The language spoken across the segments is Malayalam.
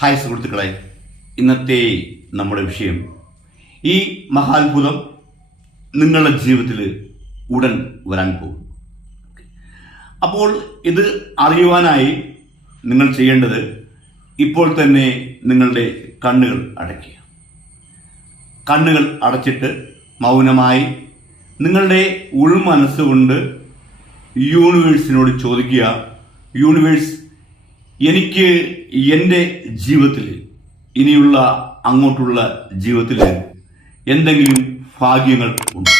ഹായ് സുഹൃത്തുക്കളെ ഇന്നത്തെ നമ്മുടെ വിഷയം. ഈ മഹാത്ഭുതം നിങ്ങളുടെ ജീവിതത്തിൽ ഉടൻ വരാൻ പോകും അപ്പോൾ ഇത് അറിയുവാനായി നിങ്ങൾ ചെയ്യേണ്ടത് ഇപ്പോൾ തന്നെ നിങ്ങളുടെ കണ്ണുകൾ അടയ്ക്കുക. കണ്ണുകൾ അടച്ചിട്ട് മൗനമായി നിങ്ങളുടെ ഉൾമനസ്സുകൊണ്ട് യൂണിവേഴ്സിനോട് ചോദിക്കുക യൂണിവേഴ്സ് എനിക്ക് എന്റെ ജീവിതത്തിൽ ഇനിയുള്ള അങ്ങോട്ടുള്ള ജീവിതത്തിൽ എന്തെങ്കിലും ഭാഗ്യങ്ങൾ ഉണ്ട്.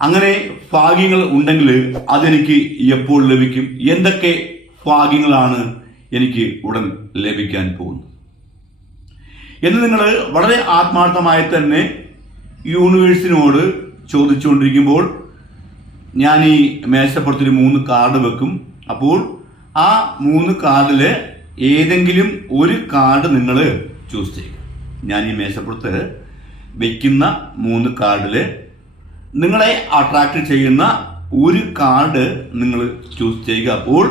അങ്ങനെ ഭാഗ്യങ്ങൾ ഉണ്ടെങ്കിൽ അതെനിക്ക് എപ്പോൾ ലഭിക്കും? എന്തൊക്കെ ഭാഗ്യങ്ങളാണ് എനിക്ക് ഉടൻ ലഭിക്കാൻ പോകുന്നത്? എന്ന് നിങ്ങൾ വളരെ ആത്മാർത്ഥമായി തന്നെ യൂണിവേഴ്സിനോട് ചോദിച്ചുകൊണ്ടിരിക്കുമ്പോൾ ഞാൻ ഈ മേശപ്പുറത്തിന് മൂന്ന് കാർഡ് വെക്കും. അപ്പോൾ ആ മൂന്ന് കാർഡിൽ ഏതെങ്കിലും ഒരു കാർഡ് നിങ്ങൾ ചൂസ് ചെയ്യുക. ഞാൻ ഈ മേശപ്പുറത്ത് വയ്ക്കുന്ന മൂന്ന് കാർഡിൽ നിങ്ങളെ അട്രാക്ട് ചെയ്യുന്ന ഒരു കാർഡ് നിങ്ങൾ ചൂസ് ചെയ്യുക. അപ്പോൾ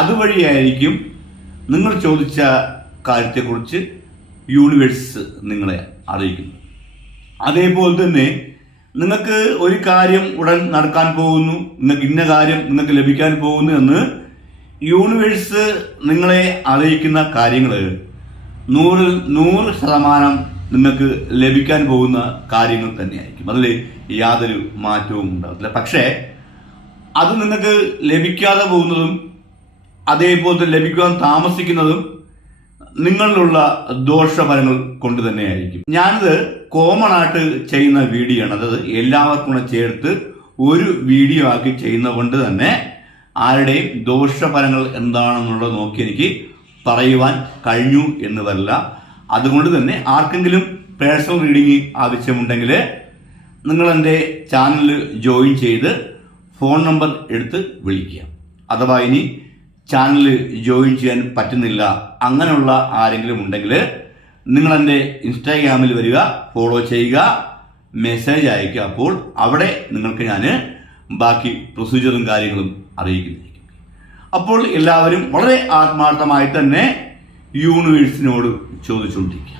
അതുവഴിയായിരിക്കും നിങ്ങൾ ചോദിച്ച കാര്യത്തെക്കുറിച്ച് യൂണിവേഴ്സ് നിങ്ങളെ അറിയിക്കുന്നു അതേപോലെ തന്നെ നിങ്ങൾക്ക് ഒരു കാര്യം ഉടൻ നടക്കാൻ പോകുന്നു നിങ്ങൾക്ക് ഇന്ന കാര്യം നിങ്ങൾക്ക് ലഭിക്കാൻ പോകുന്നു എന്ന് യൂണിവേഴ്സ് നിങ്ങളെ അറിയിക്കുന്ന കാര്യങ്ങൾ നൂറിൽ നൂറ് ശതമാനം നിങ്ങൾക്ക് ലഭിക്കാൻ പോകുന്ന കാര്യങ്ങൾ തന്നെയായിരിക്കും. അതിൽ യാതൊരു മാറ്റവും ഉണ്ടാകത്തില്ല പക്ഷേ അത് നിങ്ങൾക്ക് ലഭിക്കാതെ പോകുന്നതും അതേപോലെ ലഭിക്കുവാൻ താമസിക്കുന്നതും നിങ്ങളിലുള്ള ദോഷഫലങ്ങൾ കൊണ്ട് തന്നെയായിരിക്കും. ഞാനിത് കോമൺ ആയിട്ട് ചെയ്യുന്ന വീഡിയോ ആണ്. അതായത് എല്ലാവർക്കും കൂടെ ചേർത്ത് ഒരു വീഡിയോ ആക്കി ചെയ്യുന്ന കൊണ്ട് തന്നെ ആരുടെയും ദോഷഫലങ്ങൾ എന്താണെന്നുള്ളത് നോക്കി എനിക്ക് പറയുവാൻ കഴിഞ്ഞു എന്നതല്ല. അതുകൊണ്ട് തന്നെ ആർക്കെങ്കിലും പേഴ്സണൽ റീഡിങ് ആവശ്യമുണ്ടെങ്കിൽ നിങ്ങൾ എന്റെ ചാനൽ ജോയിൻ ചെയ്ത് ഫോൺ നമ്പർ എടുത്ത് വിളിക്കുക. അഥവാ ഇനി ചാനൽ ജോയിൻ ചെയ്യാൻ പറ്റുന്നില്ല അങ്ങനെയുള്ള ആരെങ്കിലും ഉണ്ടെങ്കിൽ നിങ്ങൾ എന്റെ ഇൻസ്റ്റാഗ്രാമിൽ വരിക ഫോളോ ചെയ്യുക മെസ്സേജ് അയക്കുക. അപ്പോൾ അവിടെ നിങ്ങൾക്ക് ഞാൻ ബാക്കി പ്രൊസീജിയറും കാര്യങ്ങളും അറിയിക്കുന്നതായിരിക്കും. അപ്പോൾ എല്ലാവരും വളരെ ആത്മാർത്ഥമായി തന്നെ യൂണിവേഴ്സിനോട് ചോദിച്ചുകൊണ്ടിരിക്കുക.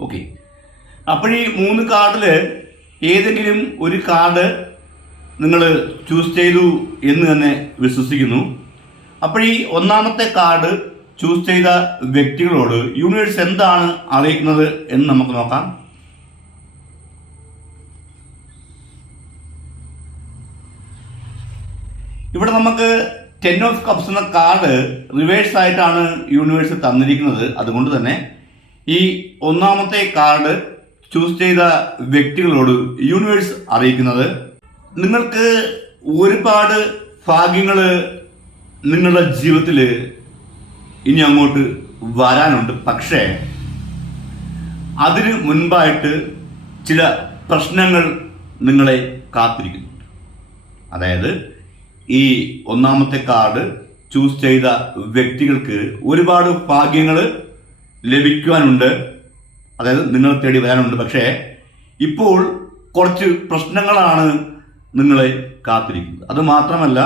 ഓക്കെ. അപ്പോൾ ഈ മൂന്ന് കാർഡിൽ ഏതെങ്കിലും ഒരു കാർഡ് നിങ്ങൾ ചൂസ് ചെയ്തു എന്ന് തന്നെ വിശ്വസിക്കുന്നു. അപ്പോൾ ഈ ഒന്നാമത്തെ കാർഡ് ചൂസ് ചെയ്ത വ്യക്തികളോട് യൂണിവേഴ്സ് എന്താണ് അറിയിക്കുന്നത് എന്ന് നമുക്ക് നോക്കാം. ഇവിടെ നമുക്ക് ടെൻ ഓഫ് കപ്സ് എന്ന കാർഡ് റിവേഴ്സ് ആയിട്ടാണ് യൂണിവേഴ്സ് തന്നിരിക്കുന്നത്. അതുകൊണ്ട് തന്നെ ഈ ഒന്നാമത്തെ കാർഡ് ചൂസ് ചെയ്ത വ്യക്തികളോട് യൂണിവേഴ്സ് അറിയിക്കുന്നത്. നിങ്ങൾക്ക് ഒരുപാട് ഭാഗ്യങ്ങൾ നിങ്ങളുടെ ജീവിതത്തിൽ ഇനി അങ്ങോട്ട് വരാനുണ്ട്. പക്ഷേ അതിന് മുൻപായിട്ട് ചില പ്രശ്നങ്ങൾ നിങ്ങളെ കാത്തിരിക്കുന്നുണ്ട്. അതായത് ഈ ഒന്നാമത്തെ കാർഡ് ചൂസ് ചെയ്ത വ്യക്തികൾക്ക് ഒരുപാട് ഭാഗ്യങ്ങൾ ലഭിക്കുവാനുണ്ട്. അതായത് നിങ്ങൾ തേടി വരാനുണ്ട്. പക്ഷേ ഇപ്പോൾ കുറച്ച് പ്രശ്നങ്ങളാണ് നിങ്ങളെ കാത്തിരിക്കുന്നത്. അത് മാത്രമല്ല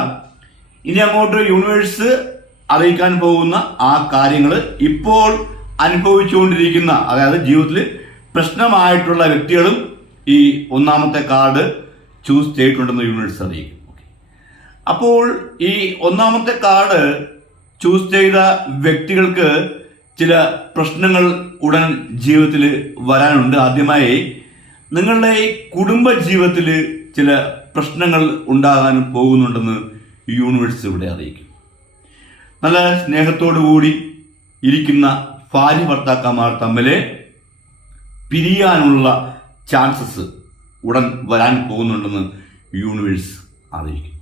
ഇനി അങ്ങോട്ട് യൂണിവേഴ്സ് അറിയിക്കാൻ പോകുന്ന ആ കാര്യങ്ങൾ ഇപ്പോൾ അനുഭവിച്ചുകൊണ്ടിരിക്കുന്ന അതായത് ജീവിതത്തിൽ പ്രശ്നമായിട്ടുള്ള വ്യക്തികളും ഈ ഒന്നാമത്തെ കാർഡ് ചൂസ് ചെയ്തിട്ടുണ്ടെന്ന് യൂണിവേഴ്സ് അറിയിക്കും അപ്പോൾ ഈ ഒന്നാമത്തെ കാർഡ് ചൂസ് ചെയ്ത വ്യക്തികൾക്ക് ചില പ്രശ്നങ്ങൾ ഉടൻ ജീവിതത്തിൽ വരാനുണ്ട്. ആദ്യമായി നിങ്ങളുടെ ഈ കുടുംബ ജീവിതത്തിൽ ചില പ്രശ്നങ്ങൾ ഉണ്ടാകാൻ പോകുന്നുണ്ടെന്ന് യൂണിവേഴ്സ് ഇവിടെ അറിയിക്കും. നല്ല സ്നേഹത്തോടു കൂടി ഇരിക്കുന്ന ഭാര്യ ഭർത്താക്കന്മാർ തമ്മിൽ പിരിയാനുള്ള ചാൻസസ് ഉടൻ വരാൻ പോകുന്നുണ്ടെന്ന് യൂണിവേഴ്സ് അറിയിക്കും.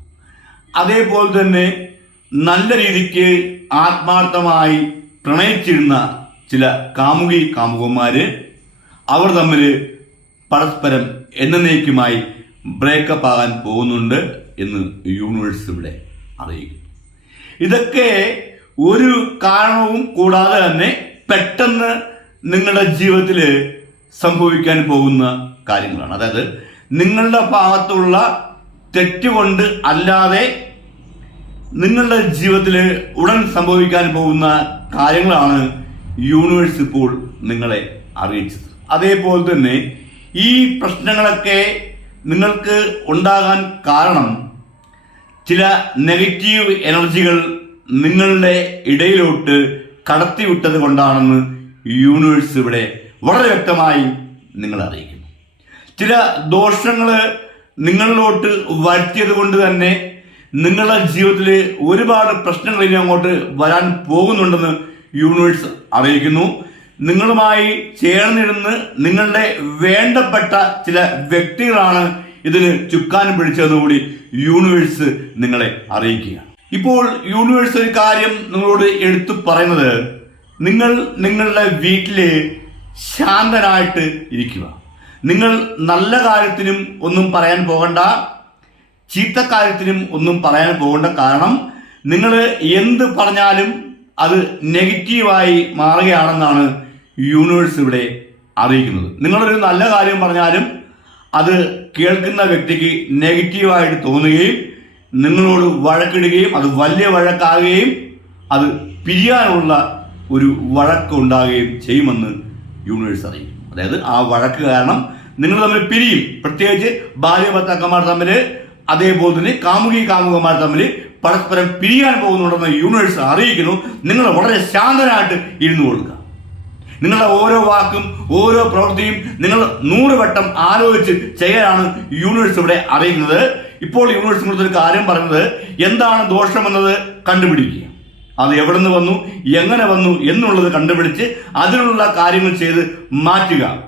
അതേപോലെ തന്നെ നല്ല രീതിക്ക് ആത്മാർത്ഥമായി പ്രണയിച്ചിരുന്ന ചില കാമുകി കാമുകന്മാര് അവർ തമ്മിൽ പരസ്പരം എന്നേക്കുമായി ബ്രേക്കപ്പ് ആകാൻ പോകുന്നുണ്ട് എന്ന് യൂണിവേഴ്സ് ഇവിടെ അറിയിക്കുന്നു. ഇതൊക്കെ ഒരു കാരണവും കൂടാതെ തന്നെ പെട്ടെന്ന് നിങ്ങളുടെ ജീവിതത്തിൽ സംഭവിക്കാൻ പോകുന്ന കാര്യങ്ങളാണ്. അതായത് നിങ്ങളുടെ ഭാഗത്തുള്ള തെറ്റുകൊണ്ട് അല്ലാതെ നിങ്ങളുടെ ജീവിതത്തിൽ ഉടൻ സംഭവിക്കാൻ പോകുന്ന കാര്യങ്ങളാണ് യൂണിവേഴ്സ് ഇപ്പോൾ നിങ്ങളെ അറിയിച്ചത്. അതേപോലെ തന്നെ ഈ പ്രശ്നങ്ങളൊക്കെ നിങ്ങൾക്ക് ഉണ്ടാകാൻ കാരണം ചില നെഗറ്റീവ് എനർജികൾ നിങ്ങളുടെ ഇടയിലോട്ട് കടത്തിവിട്ടത് കൊണ്ടാണെന്ന് യൂണിവേഴ്സ് ഇവിടെ വളരെ വ്യക്തമായി നിങ്ങളെ അറിയിക്കുന്നു. ചില ദോഷങ്ങൾ നിങ്ങളിലോട്ട് വരുത്തിയത് കൊണ്ട് തന്നെ നിങ്ങളുടെ ജീവിതത്തിൽ ഒരുപാട് പ്രശ്നങ്ങൾ ഇനി അങ്ങോട്ട് വരാൻ പോകുന്നുണ്ടെന്ന് യൂണിവേഴ്സ് അറിയിക്കുന്നു. നിങ്ങളുമായി ചേർന്നിരുന്ന് നിങ്ങളുടെ വേണ്ടപ്പെട്ട ചില വ്യക്തികളാണ് ഇതിന് ചുക്കാൻ പിടിച്ചതെന്ന് കൂടി യൂണിവേഴ്സ് നിങ്ങളെ അറിയിക്കുക ഇപ്പോൾ യൂണിവേഴ്സ് ഒരു കാര്യം നിങ്ങളോട് എടുത്തു പറയുന്നത് നിങ്ങൾ നിങ്ങളുടെ വീട്ടിൽ ശാന്തനായിട്ട് ഇരിക്കുക. നിങ്ങൾ നല്ല കാര്യത്തിനും ഒന്നും പറയാൻ പോകണ്ട. ചീത്ത കാര്യത്തിനും ഒന്നും പറയാൻ പോകേണ്ട കാരണം നിങ്ങൾ എന്ത് പറഞ്ഞാലും അത് നെഗറ്റീവായി മാറുകയാണെന്നാണ് യൂണിവേഴ്സ് ഇവിടെ അറിയിക്കുന്നത്. നിങ്ങളൊരു നല്ല കാര്യം പറഞ്ഞാലും അത് കേൾക്കുന്ന വ്യക്തിക്ക് നെഗറ്റീവായിട്ട് തോന്നുകയും നിങ്ങളോട് വഴക്കിടുകയും അത് വലിയ വഴക്കാകുകയും അത് പിരിയാനുള്ള ഒരു വഴക്ക് ഉണ്ടാകുകയും ചെയ്യുമെന്ന് യൂണിവേഴ്സ് അറിയിക്കും അതായത് ആ വഴക്ക് കാരണം നിങ്ങൾ തമ്മിൽ പിരിയും. പ്രത്യേകിച്ച് ഭാര്യ ഭർത്താക്കന്മാർ തമ്മിൽ അതേപോലെ തന്നെ കാമുകി കാമുകന്മാർ തമ്മിൽ പരസ്പരം പിരിയാൻ പോകുന്നുണ്ടെന്ന് യൂണിവേഴ്സ് അറിയിക്കുന്നു. നിങ്ങൾ വളരെ ശാന്തനായിട്ട് ഇരുന്നു കൊടുക്കുക നിങ്ങളുടെ ഓരോ വാക്കും ഓരോ പ്രവൃത്തിയും നിങ്ങൾ നൂറ് വട്ടം ആലോചിച്ച് ചെയ്യാനാണ് യൂണിവേഴ്സ് ഇവിടെ അറിയുന്നത്. ഇപ്പോൾ യൂണിവേഴ്സ് കുറിച്ച് ഒരു കാര്യം പറയുന്നത് എന്താണ് ദോഷമെന്നത് കണ്ടുപിടിക്കുക. അത് എവിടെ നിന്ന് വന്നു എങ്ങനെ വന്നു എന്നുള്ളത് കണ്ടുപിടിച്ച് അതിനുള്ള കാര്യങ്ങൾ ചെയ്ത് മാറ്റുക.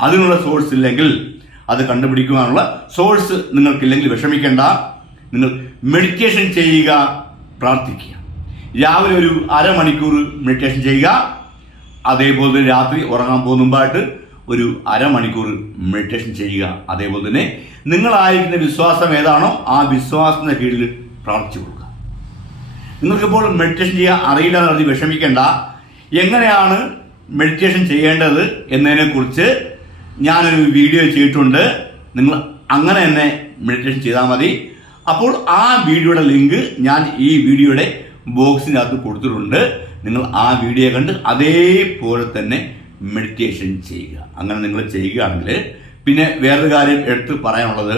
അതിനുള്ള സോഴ്സ് ഇല്ലെങ്കിൽ അത് കണ്ടുപിടിക്കുവാനുള്ള സോഴ്സ് നിങ്ങൾക്കില്ലെങ്കിൽ വിഷമിക്കേണ്ട. നിങ്ങൾ മെഡിറ്റേഷൻ ചെയ്യുക പ്രാർത്ഥിക്കുക. രാവിലെ ഒരു അരമണിക്കൂർ മെഡിറ്റേഷൻ ചെയ്യുക. അതേപോലെ തന്നെ രാത്രി ഉറങ്ങാൻ പോകുന്ന മുമ്പായിട്ട് ഒരു അരമണിക്കൂർ മെഡിറ്റേഷൻ ചെയ്യുക. അതേപോലെ തന്നെ നിങ്ങളായിരിക്കുന്ന വിശ്വാസം ഏതാണോ ആ വിശ്വാസത്തിന്റെ കീഴിൽ പ്രാർത്ഥിച്ചു കൊടുക്കുക. നിങ്ങൾക്കിപ്പോൾ മെഡിറ്റേഷൻ ചെയ്യാൻ അറിയില്ല എന്ന് പറഞ്ഞ് വിഷമിക്കേണ്ട. എങ്ങനെയാണ് മെഡിറ്റേഷൻ ചെയ്യേണ്ടത് എന്നതിനെക്കുറിച്ച് ഞാനൊരു വീഡിയോ ചെയ്തിട്ടുണ്ട്. നിങ്ങൾ അങ്ങനെ തന്നെ മെഡിറ്റേഷൻ ചെയ്താൽ മതി. അപ്പോൾ ആ വീഡിയോയുടെ ലിങ്ക് ഞാൻ ഈ വീഡിയോയുടെ ബോക്സിനകത്ത് കൊടുത്തിട്ടുണ്ട്. നിങ്ങൾ ആ വീഡിയോ കണ്ട് അതേപോലെ തന്നെ മെഡിറ്റേഷൻ ചെയ്യുക. അങ്ങനെ നിങ്ങൾ ചെയ്യുകയാണെങ്കിൽ പിന്നെ വേറൊരു കാര്യം എടുത്ത് പറയാനുള്ളത്.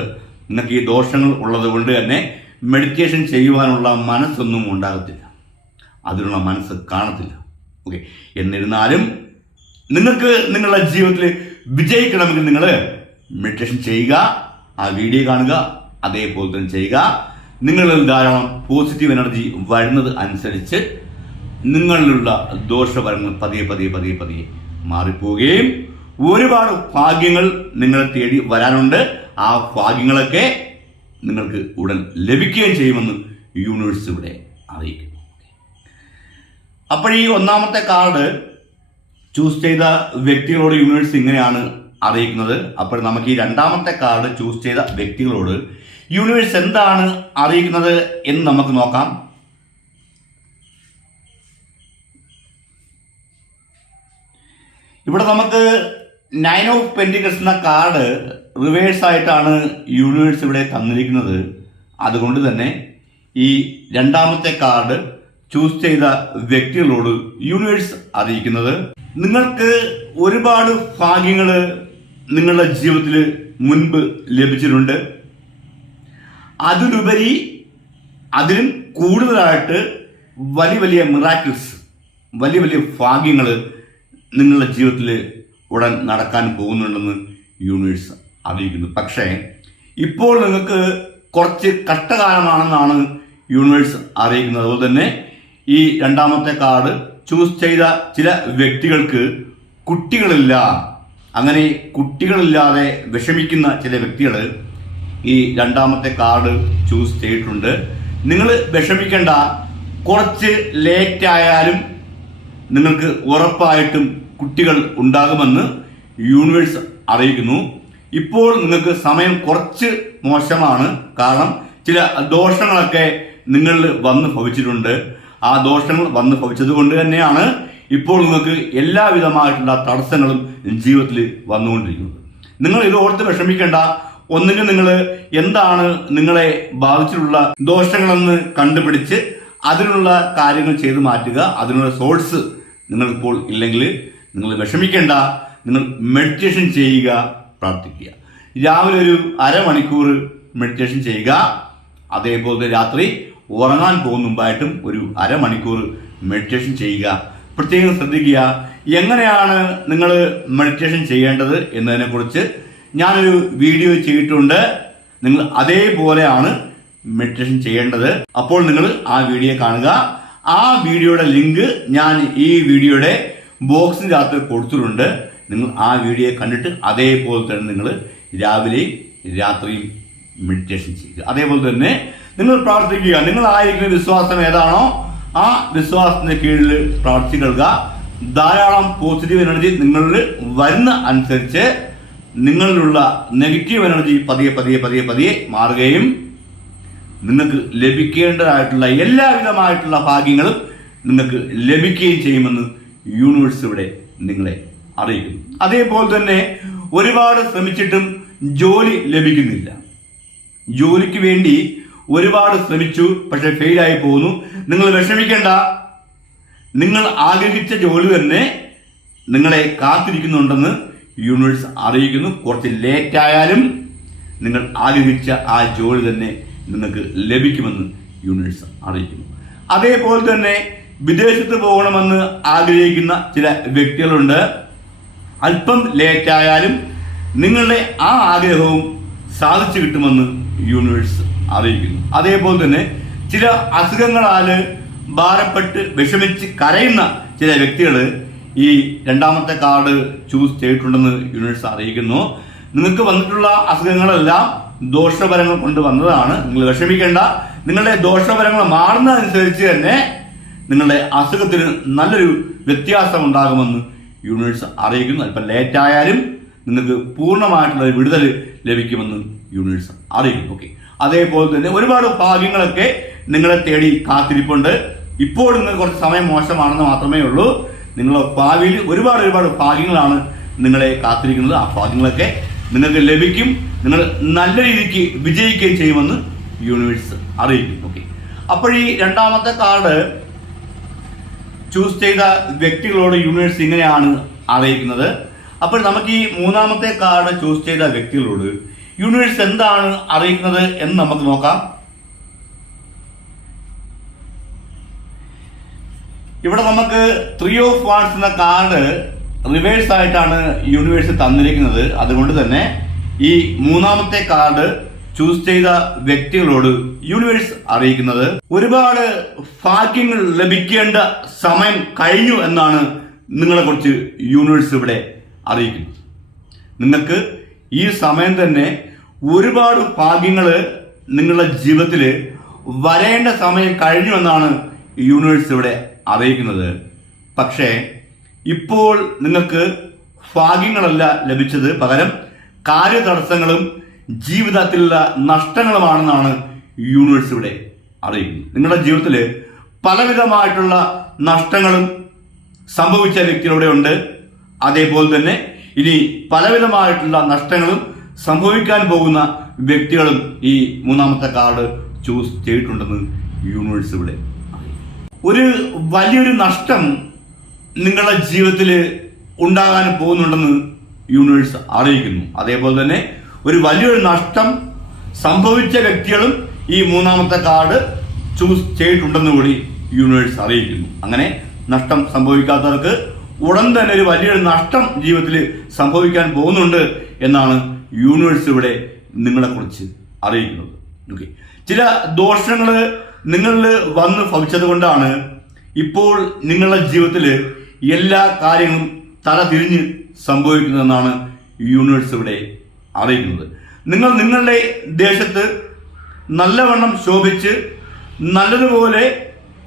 നിങ്ങൾക്ക് ഈ ദോഷങ്ങൾ ഉള്ളത് കൊണ്ട് തന്നെ മെഡിറ്റേഷൻ ചെയ്യുവാനുള്ള മനസ്സൊന്നും ഉണ്ടാകത്തില്ല. അതിനുള്ള മനസ്സ് കാണത്തില്ല. ഓക്കെ എന്നിരുന്നാലും നിങ്ങൾക്ക് നിങ്ങളുടെ ജീവിതത്തിൽ വിജയിക്കണമെങ്കിൽ നിങ്ങൾ മെഡിറ്റേഷൻ ചെയ്യുക ആ വീഡിയോ കാണുക അതേപോലെ തന്നെ ചെയ്യുക. നിങ്ങളിൽ ധാരാളം പോസിറ്റീവ് എനർജി വരുന്നത് അനുസരിച്ച് നിങ്ങളിലുള്ള ദോഷഫലങ്ങൾ പതിയെ പതിയെ പതിയെ പതിയെ മാറിപ്പോവുകയും ഒരുപാട് ഭാഗ്യങ്ങൾ നിങ്ങളെ തേടി വരാനുണ്ട്. ആ ഭാഗ്യങ്ങളൊക്കെ നിങ്ങൾക്ക് ഉടൻ ലഭിക്കുകയും ചെയ്യുമെന്ന് യൂണിവേഴ്സ് ഇവിടെ അറിയിക്കുന്നു. അപ്പോൾ ഈ ഒന്നാമത്തെ കാർഡ് ചൂസ് ചെയ്ത വ്യക്തികളോട് യൂണിവേഴ്സ് ഇങ്ങനെയാണ് അറിയിക്കുന്നത്. അപ്പോൾ നമുക്ക് ഈ രണ്ടാമത്തെ കാർഡ് ചൂസ് ചെയ്ത വ്യക്തികളോട് യൂണിവേഴ്സ് എന്താണ് അറിയിക്കുന്നത് എന്ന് നമുക്ക് നോക്കാം. ഇവിടെ നമുക്ക് നയൻ ഓഫ് പെന്റിക്കൽസ് എന്ന കാർഡ് റിവേഴ്സ് ആയിട്ടാണ് യൂണിവേഴ്സ് ഇവിടെ തന്നിരിക്കുന്നത്. അതുകൊണ്ട് തന്നെ ഈ രണ്ടാമത്തെ കാർഡ് ചൂസ് ചെയ്ത വ്യക്തികളോട് യൂണിവേഴ്സ് അറിയിക്കുന്നത്. നിങ്ങൾക്ക് ഒരുപാട് ഭാഗ്യങ്ങൾ നിങ്ങളുടെ ജീവിതത്തിൽ മുൻപ് ലഭിച്ചിട്ടുണ്ട്. അതിലുപരി അതിലും കൂടുതലായിട്ട് വലിയ വലിയ മിറാക്കിൾസ് വലിയ വലിയ ഭാഗ്യങ്ങൾ നിങ്ങളുടെ ജീവിതത്തിൽ ഉടൻ നടക്കാൻ പോകുന്നുണ്ടെന്ന് യൂണിവേഴ്സ് അറിയിക്കുന്നു. പക്ഷേ ഇപ്പോൾ നിങ്ങൾക്ക് കുറച്ച് കഷ്ടകാലമാണെന്നാണ് യൂണിവേഴ്സ് അറിയിക്കുന്നത്. അതുപോലെ തന്നെ ഈ രണ്ടാമത്തെ കാർഡ് ചൂസ് ചെയ്ത ചില വ്യക്തികൾക്ക് കുട്ടികളില്ല. അങ്ങനെ കുട്ടികളില്ലാതെ വിഷമിക്കുന്ന ചില വ്യക്തികൾ ഈ രണ്ടാമത്തെ കാർഡ് ചൂസ് ചെയ്തിട്ടുണ്ട്. നിങ്ങൾ വിഷമിക്കേണ്ട. കുറച്ച് ലേറ്റ് ആയാലും നിങ്ങൾക്ക് ഉറപ്പായിട്ടും കുട്ടികൾ ഉണ്ടാകുമെന്ന് യൂണിവേഴ്സ് അറിയിക്കുന്നു. ഇപ്പോൾ നിങ്ങൾക്ക് സമയം കുറച്ച് മോശമാണ്. കാരണം ചില ദോഷങ്ങളൊക്കെ നിങ്ങളിൽ വന്ന് ഭവിച്ചിട്ടുണ്ട്. ആ ദോഷങ്ങൾ വന്ന് ഭവിച്ചത് കൊണ്ട് തന്നെയാണ് ഇപ്പോൾ നിങ്ങൾക്ക് എല്ലാവിധമായിട്ടുള്ള തടസ്സങ്ങളും ജീവിതത്തിൽ വന്നുകൊണ്ടിരിക്കുന്നത്. നിങ്ങൾ ഇത് ഓർത്ത് വിഷമിക്കേണ്ട. ഒന്നുകിൽ നിങ്ങൾ എന്താണ് നിങ്ങളെ ബാധിച്ചിട്ടുള്ള ദോഷങ്ങളെന്ന് കണ്ടുപിടിച്ച് അതിനുള്ള കാര്യങ്ങൾ ചെയ്തു മാറ്റുക. അതിനുള്ള സോഴ്സ് നിങ്ങൾക്കിപ്പോൾ ഇല്ലെങ്കിൽ നിങ്ങൾ വിഷമിക്കേണ്ട. നിങ്ങൾ മെഡിറ്റേഷൻ ചെയ്യുക പ്രാർത്ഥിക്കുക. രാവിലെ ഒരു അരമണിക്കൂർ മെഡിറ്റേഷൻ ചെയ്യുക. അതേപോലെ രാത്രി ഉറങ്ങാൻ പോകുന്നുമ്പായിട്ടും ഒരു അരമണിക്കൂർ മെഡിറ്റേഷൻ ചെയ്യുക. പ്രത്യേകം ശ്രദ്ധിക്കുക. എങ്ങനെയാണ് നിങ്ങൾ മെഡിറ്റേഷൻ ചെയ്യേണ്ടത് എന്നതിനെക്കുറിച്ച് ഞാനൊരു വീഡിയോ ചെയ്തിട്ടുണ്ട്. നിങ്ങൾ അതേപോലെയാണ് മെഡിറ്റേഷൻ ചെയ്യേണ്ടത്. അപ്പോൾ നിങ്ങൾ ആ വീഡിയോ കാണുക. ആ വീഡിയോയുടെ ലിങ്ക് ഞാൻ ഈ വീഡിയോയുടെ ബോക്സിന്റെ അകത്ത് കൊടുത്തിട്ടുണ്ട്. നിങ്ങൾ ആ വീഡിയോ കണ്ടിട്ട് അതേപോലെ തന്നെ നിങ്ങൾ രാവിലെയും രാത്രിയും മെഡിറ്റേഷൻ ചെയ്യുക അതേപോലെ തന്നെ നിങ്ങൾ പ്രാർത്ഥിക്കുക. നിങ്ങൾ ആയിരിക്കുന്ന വിശ്വാസം ഏതാണോ ആ വിശ്വാസത്തിന്റെ കീഴിൽ പ്രാർത്ഥിക്കുക. ധാരാളം പോസിറ്റീവ് എനർജി നിങ്ങളിൽ വരുന്ന അനുസരിച്ച് നിങ്ങളിലുള്ള നെഗറ്റീവ് എനർജി പതിയെ പതിയെ പതിയെ പതിയെ മാറുകയും നിങ്ങൾക്ക് ലഭിക്കേണ്ടതായിട്ടുള്ള എല്ലാവിധമായിട്ടുള്ള ഭാഗ്യങ്ങളും നിങ്ങൾക്ക് ലഭിക്കുകയും ചെയ്യുമെന്ന് യൂണിവേഴ്സ് ഇവിടെ നിങ്ങളെ അറിയിക്കുന്നു. അതേപോലെ തന്നെ ഒരുപാട് ശ്രമിച്ചിട്ടും ജോലി ലഭിക്കുന്നില്ല. ജോലിക്ക് വേണ്ടി ഒരുപാട് ശ്രമിച്ചു പക്ഷെ ഫെയിലായി പോകുന്നു നിങ്ങൾ വിഷമിക്കേണ്ട. നിങ്ങൾ ആഗ്രഹിച്ച ജോലി തന്നെ നിങ്ങളെ കാത്തിരിക്കുന്നുണ്ടെന്ന് യൂണിവേഴ്സ് അറിയിക്കുന്നു. കുറച്ച് ലേറ്റ് ആയാലും നിങ്ങൾ ആഗ്രഹിച്ച ആ ജോലി തന്നെ നിങ്ങൾക്ക് ലഭിക്കുമെന്ന് യൂണിവേഴ്സ് അറിയിക്കുന്നു. അതേപോലെ തന്നെ വിദേശത്ത് പോകണമെന്ന് ആഗ്രഹിക്കുന്ന ചില വ്യക്തികളുണ്ട്. അല്പം ലേറ്റായാലും നിങ്ങളുടെ ആ ആഗ്രഹവും സാധിച്ചു കിട്ടുമെന്ന് യൂണിവേഴ്സ് അറിയിക്കുന്നു. അതേപോലെ തന്നെ ചില അസുഖങ്ങളാൽ ഭാരപ്പെട്ട് വിഷമിച്ച് കരയുന്ന ചില വ്യക്തികൾ ഈ രണ്ടാമത്തെ കാർഡ് ചൂസ് ചെയ്തിട്ടുണ്ടെന്ന് യൂണിവേഴ്സ് അറിയിക്കുന്നു. നിങ്ങൾക്ക് വന്നിട്ടുള്ള അസുഖങ്ങളെല്ലാം ദോഷഫലങ്ങൾ കൊണ്ട് വന്നതാണ്. നിങ്ങൾ വിഷമിക്കേണ്ട. നിങ്ങളുടെ ദോഷഫലങ്ങൾ മാറുന്നതനുസരിച്ച് തന്നെ നിങ്ങളുടെ അസുഖത്തിന് നല്ലൊരു വ്യത്യാസം ഉണ്ടാകുമെന്ന് യൂണിവേഴ്സ് അറിയിക്കുന്നു. അല്പം ലേറ്റ് ആയാലും നിങ്ങൾക്ക് പൂർണമായിട്ടുള്ള വിടുതൽ ലഭിക്കുമെന്ന് യൂണിവേഴ്സ് അറിയിക്കുന്നു. ഓക്കെ അതേപോലെ തന്നെ ഒരുപാട് ഭാഗ്യങ്ങളൊക്കെ നിങ്ങളെ തേടി കാത്തിരിപ്പുണ്ട്. ഇപ്പോൾ നിങ്ങൾ കുറച്ച് സമയം മോശമാണെന്ന് മാത്രമേ ഉള്ളൂ. നിങ്ങളുടെ ഭാവിയിൽ ഒരുപാട് ഒരുപാട് ഭാഗ്യങ്ങളാണ് നിങ്ങളെ കാത്തിരിക്കുന്നത്. ആ ഭാഗ്യങ്ങളൊക്കെ നിങ്ങൾക്ക് ലഭിക്കും. നിങ്ങൾ നല്ല രീതിക്ക് വിജയിക്കുകയും ചെയ്യുമെന്ന് യൂണിവേഴ്സ് അറിയിക്കും ഓക്കെ അപ്പോൾ ഈ രണ്ടാമത്തെ കാർഡ് ചൂസ് ചെയ്ത വ്യക്തികളോട് യൂണിവേഴ്സ് ഇങ്ങനെയാണ് അറിയിക്കുന്നത്. അപ്പോൾ നമുക്ക് ഈ മൂന്നാമത്തെ കാർഡ് ചൂസ് ചെയ്ത വ്യക്തികളോട് യൂണിവേഴ്സ് എന്താണ് അറിയിക്കുന്നത് എന്ന് നമുക്ക് നോക്കാം. ഇവിടെ നമുക്ക് ത്രീ ഓഫ് വാൺസ് എന്ന കാർഡ് റിവേഴ്സ് ആയിട്ടാണ് യൂണിവേഴ്സ് തന്നിരിക്കുന്നത്. അതുകൊണ്ട് തന്നെ ഈ മൂന്നാമത്തെ കാർഡ് ചൂസ് ചെയ്ത വ്യക്തികളോട് യൂണിവേഴ്സ് അറിയിക്കുന്നത്. ഒരുപാട് ഫാക്കിങ് ലഭിക്കേണ്ട സമയം കഴിഞ്ഞു എന്നാണ് നിങ്ങളെ കുറിച്ച് യൂണിവേഴ്സ് ഇവിടെ അറിയിക്കുന്നത് നിങ്ങൾക്ക് ഈ സമയം തന്നെ ഒരുപാട് ഭാഗ്യങ്ങൾ നിങ്ങളുടെ ജീവിതത്തിൽ വരേണ്ട സമയം കഴിഞ്ഞു എന്നാണ് യൂണിവേഴ്സ് ഇവിടെ അറിയിക്കുന്നത്. പക്ഷേ ഇപ്പോൾ നിങ്ങൾക്ക് ഭാഗ്യങ്ങളല്ല ലഭിച്ചത്. പകരം കാര്യതടസ്സങ്ങളും ജീവിതത്തിലുള്ള നഷ്ടങ്ങളുമാണെന്നാണ് യൂണിവേഴ്സ് ഇവിടെ അറിയിക്കുന്നത്. നിങ്ങളുടെ ജീവിതത്തിൽ പലവിധമായിട്ടുള്ള നഷ്ടങ്ങളും സംഭവിച്ച വ്യക്തികളുടെ ഉണ്ട് അതേപോലെ തന്നെ ഇനി പലവിധമായിട്ടുള്ള നഷ്ടങ്ങളും സംഭവിക്കാൻ പോകുന്ന വ്യക്തികളും ഈ മൂന്നാമത്തെ കാർഡ് ചൂസ് ചെയ്തിട്ടുണ്ടെന്ന് യൂണിവേഴ്സ് ഇവിടെ ഒരു വലിയൊരു നഷ്ടം നിങ്ങളുടെ ജീവിതത്തിൽ ഉണ്ടാകാൻ പോകുന്നുണ്ടെന്ന് യൂണിവേഴ്സ് അറിയിക്കുന്നു. അതേപോലെ തന്നെ ഒരു വലിയൊരു നഷ്ടം സംഭവിച്ച വ്യക്തികളും ഈ മൂന്നാമത്തെ കാർഡ് ചൂസ് ചെയ്തിട്ടുണ്ടെന്ന് കൂടി യൂണിവേഴ്സ് അറിയിക്കുന്നു. അങ്ങനെ നഷ്ടം സംഭവിക്കാത്തവർക്ക് ഉടൻ തന്നെ ഒരു വലിയൊരു നഷ്ടം ജീവിതത്തിൽ സംഭവിക്കാൻ പോകുന്നുണ്ട് എന്നാണ് യൂണിവേഴ്സ് ഇവിടെ നിങ്ങളെക്കുറിച്ച് അറിയിക്കുന്നത്. ഓക്കെ ചില ദോഷങ്ങൾ നിങ്ങളിൽ വന്ന് ഭവിച്ചത് കൊണ്ടാണ് ഇപ്പോൾ നിങ്ങളുടെ ജീവിതത്തിൽ എല്ലാ കാര്യങ്ങളും തല തിരിഞ്ഞ് സംഭവിക്കുന്നതെന്നാണ് യൂണിവേഴ്സ് ഇവിടെ അറിയിക്കുന്നത്. നിങ്ങൾ നിങ്ങളുടെ ദേശത്ത് നല്ലവണ്ണം ശോഭിച്ച് നല്ലതുപോലെ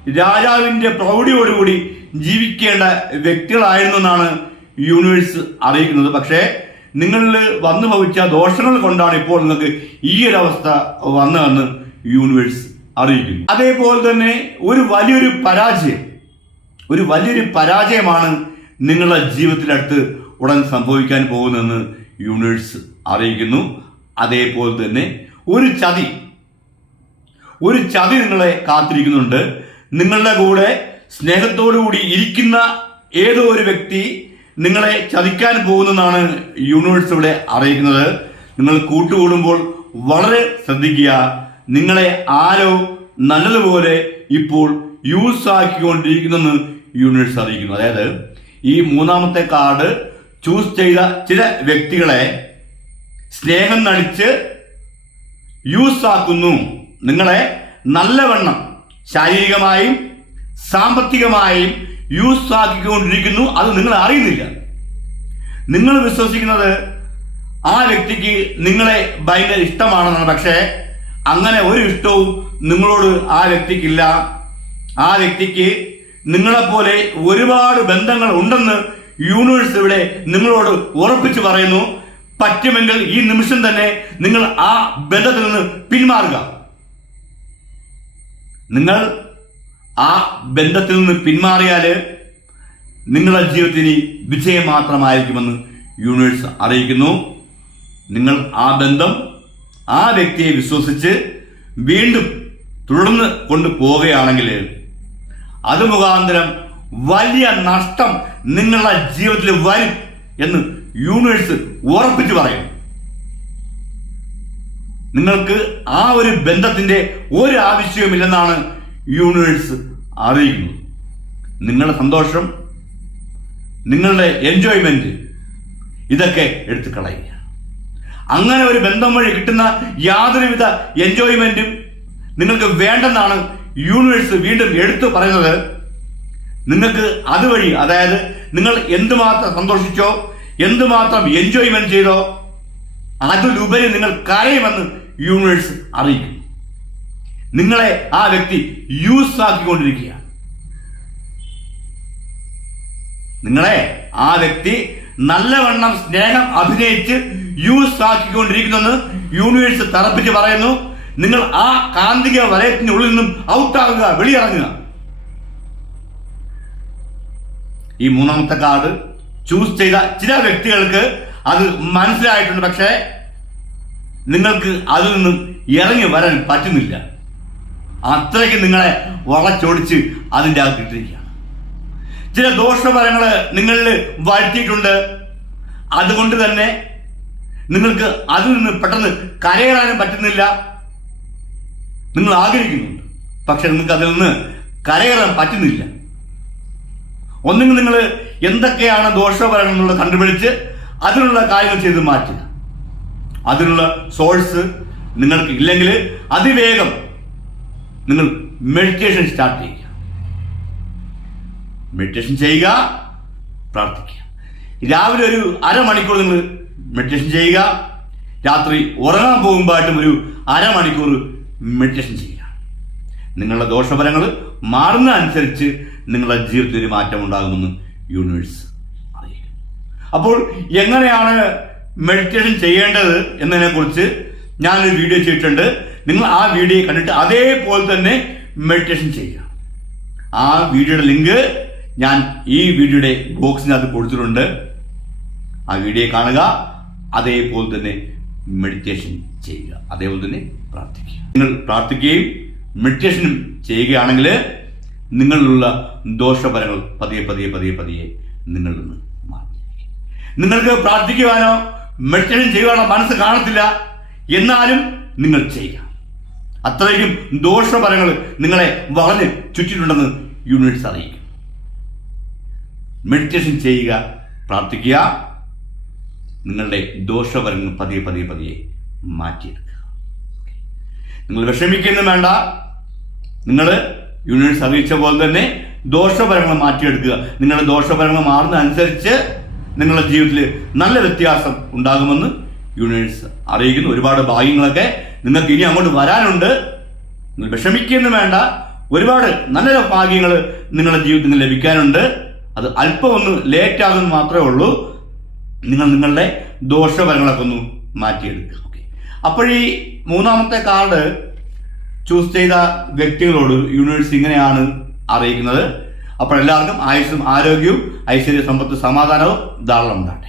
രാജാവിന്റെ പ്രൗഢിയോടുകൂടി ജീവിക്കേണ്ട വ്യക്തികളായിരുന്നു എന്നാണ് യൂണിവേഴ്സ് അറിയിക്കുന്നത്. പക്ഷേ നിങ്ങളിൽ വന്നു ഭവിച്ച ദോഷങ്ങൾ കൊണ്ടാണ് ഇപ്പോൾ നിങ്ങൾക്ക് ഈ ഒരു അവസ്ഥ വന്നതെന്ന് യൂണിവേഴ്സ് അറിയിക്കുന്നു. അതേപോലെ തന്നെ ഒരു വലിയൊരു പരാജയം ഒരു വലിയൊരു പരാജയമാണ് നിങ്ങളുടെ ജീവിതത്തിനടുത്ത് ഉടൻ സംഭവിക്കാൻ പോകുന്നതെന്ന് യൂണിവേഴ്സ് അറിയിക്കുന്നു. അതേപോലെ തന്നെ ഒരു ചതി ഒരു ചതി നിങ്ങളെ കാത്തിരിക്കുന്നുണ്ട്. നിങ്ങളുടെ കൂടെ സ്നേഹത്തോടുകൂടി ഇരിക്കുന്ന ഏതോ ഒരു വ്യക്തി നിങ്ങളെ ചതിക്കാൻ പോകുന്നതാണ് യൂണിവേഴ്സ് ഇവിടെ അറിയിക്കുന്നത്. നിങ്ങൾ കൂട്ടുകൂടുമ്പോൾ വളരെ ശ്രദ്ധിക്കുക. നിങ്ങളെ ആരോ നല്ലതുപോലെ ഇപ്പോൾ യൂസ് ആക്കിക്കൊണ്ടിരിക്കുന്നെന്ന് യൂണിവേഴ്സ് അറിയിക്കുന്നു. അതായത് ഈ മൂന്നാമത്തെ കാർഡ് ചൂസ് ചെയ്ത ചില വ്യക്തികളെ സ്നേഹം നടിച്ച് യൂസ് ആക്കുന്നു. നിങ്ങളെ നല്ലവണ്ണം ശാരീരികമായും സാമ്പത്തികമായും യൂസ് ആക്കിക്കൊണ്ടിരിക്കുന്നു. അത് നിങ്ങൾ അറിയുന്നില്ല. നിങ്ങൾ വിശ്വസിക്കുന്നത് ആ വ്യക്തിക്ക് നിങ്ങളെ ഭയങ്കര ഇഷ്ടമാണെന്നാണ്. പക്ഷേ അങ്ങനെ ഒരു ഇഷ്ടവും നിങ്ങളോട് ആ വ്യക്തിക്കില്ല. ആ വ്യക്തിക്ക് നിങ്ങളെപ്പോലെ ഒരുപാട് ബന്ധങ്ങൾ ഉണ്ടെന്ന് യൂണിവേഴ്സ് ഇവിടെ നിങ്ങളോട് ഉറപ്പിച്ചു പറയുന്നു. പറ്റുമെങ്കിൽ ഈ നിമിഷം തന്നെ നിങ്ങൾ ആ ബന്ധത്തിൽ നിന്ന് പിന്മാറുക. നിങ്ങൾ ആ ബന്ധത്തിൽ നിന്ന് പിന്മാറിയാൽ നിങ്ങളുടെ ജീവിതത്തിന് വിജയം മാത്രമായിരിക്കുമെന്ന് യൂണിവേഴ്സ് അറിയിക്കുന്നു. നിങ്ങൾ ആ ബന്ധം ആ വ്യക്തിയെ വിശ്വസിച്ച് വീണ്ടും തുടർന്ന് കൊണ്ടുപോവുകയാണെങ്കിൽ അത് മുഖാന്തരം വലിയ നഷ്ടം നിങ്ങളുടെ ജീവിതത്തിൽ വരും എന്ന് യൂണിവേഴ്സ് ഉറപ്പിച്ചു പറയും നിങ്ങൾക്ക് ആ ഒരു ബന്ധത്തിന്റെ ഒരു ആവശ്യവുമില്ലെന്നാണ് യൂണിവേഴ്സ് അറിയിക്കുന്നത്. നിങ്ങളുടെ സന്തോഷം നിങ്ങളുടെ എൻജോയ്മെന്റ് ഇതൊക്കെ എടുത്തു കളയുക. അങ്ങനെ ഒരു ബന്ധം വഴി കിട്ടുന്ന യാതൊരുവിധ എൻജോയ്മെന്റും നിങ്ങൾക്ക് വേണ്ടെന്നാണ് യൂണിവേഴ്സ് വീണ്ടും എടുത്തു പറയുന്നത്. നിങ്ങൾക്ക് അതുവഴി അതായത് നിങ്ങൾ എന്തുമാത്രം സന്തോഷിച്ചോ എന്തുമാത്രം എൻജോയ്മെന്റ് ചെയ്തോ അതിലുപരി നിങ്ങൾ കരയുമെന്ന് യൂണിവേഴ്സ് അറിയിക്കും. നിങ്ങളെ ആ വ്യക്തി യൂസ് ആക്കിക്കൊണ്ടിരിക്കുക നിങ്ങളെ ആ വ്യക്തി നല്ലവണ്ണം സ്നേഹം അഭിനയിച്ച് യൂസ് ആക്കിക്കൊണ്ടിരിക്കുന്നെന്ന് യൂണിവേഴ്സ് തറപ്പിച്ച് പറയുന്നു. നിങ്ങൾ ആ കാന്തിക വലയത്തിനുള്ളിൽ നിന്നും ഔട്ടാകുക വെളിയിറങ്ങുക. ഈ മൂന്നാമത്തെ കാർഡ് ചൂസ് ചെയ്ത ചില വ്യക്തികൾക്ക് അത് മനസ്സിലായിട്ടുണ്ട്. പക്ഷേ നിങ്ങൾക്ക് അതിൽ നിന്നും ഇറങ്ങി വരാൻ പറ്റുന്നില്ല. അത്രയ്ക്ക് നിങ്ങളെ വളച്ചൊടിച്ച് അതിന്റെ അകത്തിട്ടിരിക്കുകയാണ് ചില ദോഷഫലങ്ങൾ നിങ്ങളിൽ വരുത്തിയിട്ടുണ്ട്. അതുകൊണ്ട് തന്നെ നിങ്ങൾക്ക് അതിൽ നിന്ന് പെട്ടെന്ന് കരയിടാനും പറ്റുന്നില്ല. നിങ്ങൾ ആഗ്രഹിക്കുന്നുണ്ട്. പക്ഷെ നിങ്ങൾക്ക് അതിൽ നിന്ന് കരയിടാൻ പറ്റുന്നില്ല. ഒന്നുകിൽ നിങ്ങൾ എന്തൊക്കെയാണ് ദോഷഫലങ്ങൾ കണ്ടുപിടിച്ച് അതിനുള്ള കാര്യങ്ങൾ ചെയ്ത് മാറ്റുക. അതിനുള്ള സോഴ്സ് നിങ്ങൾക്ക് ഇല്ലെങ്കിൽ അതിവേഗം നിങ്ങൾ മെഡിറ്റേഷൻ സ്റ്റാർട്ട് ചെയ്യുക. മെഡിറ്റേഷൻ ചെയ്യുക പ്രാർത്ഥിക്കുക. രാവിലെ ഒരു അരമണിക്കൂർ നിങ്ങൾ മെഡിറ്റേഷൻ ചെയ്യുക. രാത്രി ഉറങ്ങാൻ പോകുമ്പോഴായിട്ടും ഒരു അരമണിക്കൂർ മെഡിറ്റേഷൻ ചെയ്യുക. നിങ്ങളുടെ ദോഷഫലങ്ങൾ മാറുന്ന അനുസരിച്ച് നിങ്ങളുടെ ജീവിതത്തിൽ ഒരു മാറ്റം ഉണ്ടാകുമെന്ന് യൂണിവേഴ്സ് അറിയിക്കും അപ്പോൾ എങ്ങനെയാണ് മെഡിറ്റേഷൻ ചെയ്യേണ്ടത് എന്നതിനെക്കുറിച്ച് ഞാനൊരു വീഡിയോ ചെയ്തിട്ടുണ്ട്. നിങ്ങൾ ആ വീഡിയോ കണ്ടിട്ട് അതേപോലെ തന്നെ മെഡിറ്റേഷൻ ചെയ്യുക. ആ വീഡിയോയുടെ ലിങ്ക് ഞാൻ ഈ വീഡിയോയുടെ ബോക്സിനകത്ത് കൊടുത്തിട്ടുണ്ട്. ആ വീഡിയോ കാണുക. അതേപോലെ തന്നെ മെഡിറ്റേഷൻ ചെയ്യുക. അതേപോലെ തന്നെ പ്രാർത്ഥിക്കുക. നിങ്ങൾ പ്രാർത്ഥിക്കുകയും മെഡിറ്റേഷനും ചെയ്യുകയാണെങ്കിൽ നിങ്ങളിലുള്ള ദോഷഫലങ്ങൾ പതിയെ പതിയെ പതിയെ പതിയെ നിങ്ങളിൽ നിന്ന് മാറി നിങ്ങൾക്ക് പ്രാർത്ഥിക്കുവാനോ മെഡിറ്റേഷൻ ചെയ്യുവാനുള്ള മനസ്സ് കാണത്തില്ല? എന്നാലും നിങ്ങൾ ചെയ്യുക. അത്രയ്ക്കും ദോഷഫലങ്ങൾ നിങ്ങളെ വളഞ്ഞ് ചുറ്റിട്ടുണ്ടെന്ന് യൂണിവേഴ്സ് അറിയിക്കും. മെഡിറ്റേഷൻ ചെയ്യുക പ്രാർത്ഥിക്കുക നിങ്ങളുടെ ദോഷഫലങ്ങൾ പതിയെ പതിയെ പതിയെ മാറ്റിയെടുക്കുക. നിങ്ങൾ വിഷമിക്കുന്നു വേണ്ട. നിങ്ങൾ യൂണിവേഴ്സ് അറിയിച്ച പോലെ തന്നെ ദോഷഫലങ്ങൾ മാറ്റിയെടുക്കുക. നിങ്ങളുടെ ദോഷഫലങ്ങൾ മാറുന്ന അനുസരിച്ച് നിങ്ങളുടെ ജീവിതത്തിൽ നല്ല വ്യത്യാസം ഉണ്ടാകുമെന്ന് യൂണിവേഴ്സ് അറിയിക്കുന്നു. ഒരുപാട് ഭാഗ്യങ്ങളൊക്കെ നിങ്ങൾക്ക് ഇനി അങ്ങോട്ട് വരാനുണ്ട്. നിങ്ങൾ വിഷമിക്കുന്നു വേണ്ട. ഒരുപാട് നല്ല ഭാഗ്യങ്ങൾ നിങ്ങളുടെ ജീവിതത്തിൽ ലഭിക്കാനുണ്ട്. അത് അല്പം ഒന്ന് ലേറ്റ് ആകുമെന്ന് മാത്രമേ ഉള്ളൂ. നിങ്ങൾ നിങ്ങളുടെ ദോഷഫലങ്ങളൊക്കെ ഒന്ന് മാറ്റിയെടുക്കുക. ഓക്കെ അപ്പോഴീ മൂന്നാമത്തെ കാർഡ് ചൂസ് ചെയ്ത വ്യക്തികളോട് യൂണിവേഴ്സ് ഇങ്ങനെയാണ് അറിയിക്കുന്നത്. അപ്പോൾ എല്ലാവർക്കും ആയുസ്സും ആരോഗ്യവും ഐശ്വര്യ സമ്പത്ത് സമാധാനവും ധാരാളം ഉണ്ടാകട്ടെ